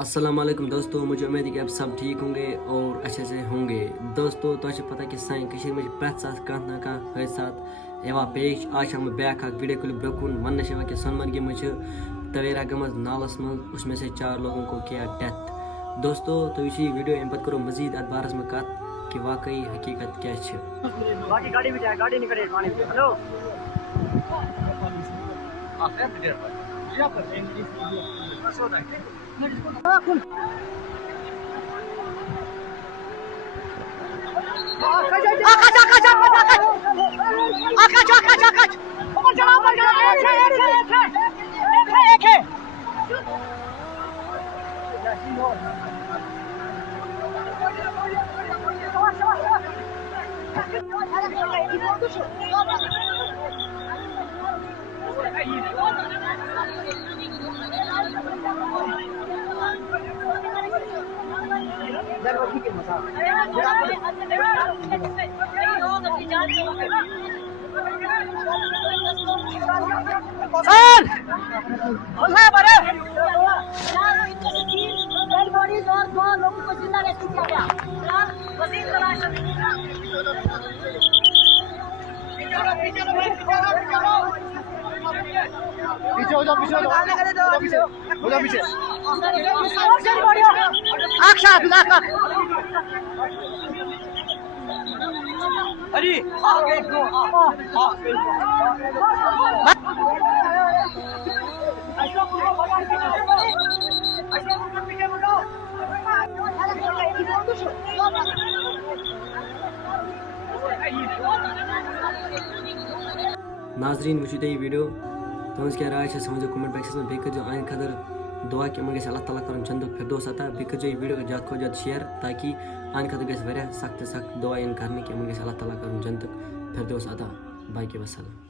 अस्सलाम वालेकुम दोस्तों, मुझे उम्मीद है कि आप सब ठीक होंगे और अच्छे से होंगे। दोस्तों तो पता कि साइन कशीर में प्रेथ साथ कह ना कह हादसात यवा पेश। आज हम बैक वीडियो क्लिप ब्रोकुन मन कि सोनमर्ग में तवेरा गमज नालस मज उसमें से 4 लोगों को किया डेथ। दोस्तों तो ये वीडियो अम पे करो मजीद अत बारस में कत कि वाकई हकीकत क्या पीछे हो जाओ, पीछे हो जाओ, पीछे अरे नाजरीन वो ये वीडियो तुम क्या राय समझो कमेंट बॉक्स में बेकर जो आइन खदर दुआ कि उन अल्लाह ताला कर जन्नत फिरदौस अता बेकर जो वीडियो को ज़्यादा ज़्यादा शेयर ताकि आइन खदर गस सख्त दुआ इन करने कि उन अल्लाह ताला कर जन्नत फिरदौस अता। बाकी वसल्लम।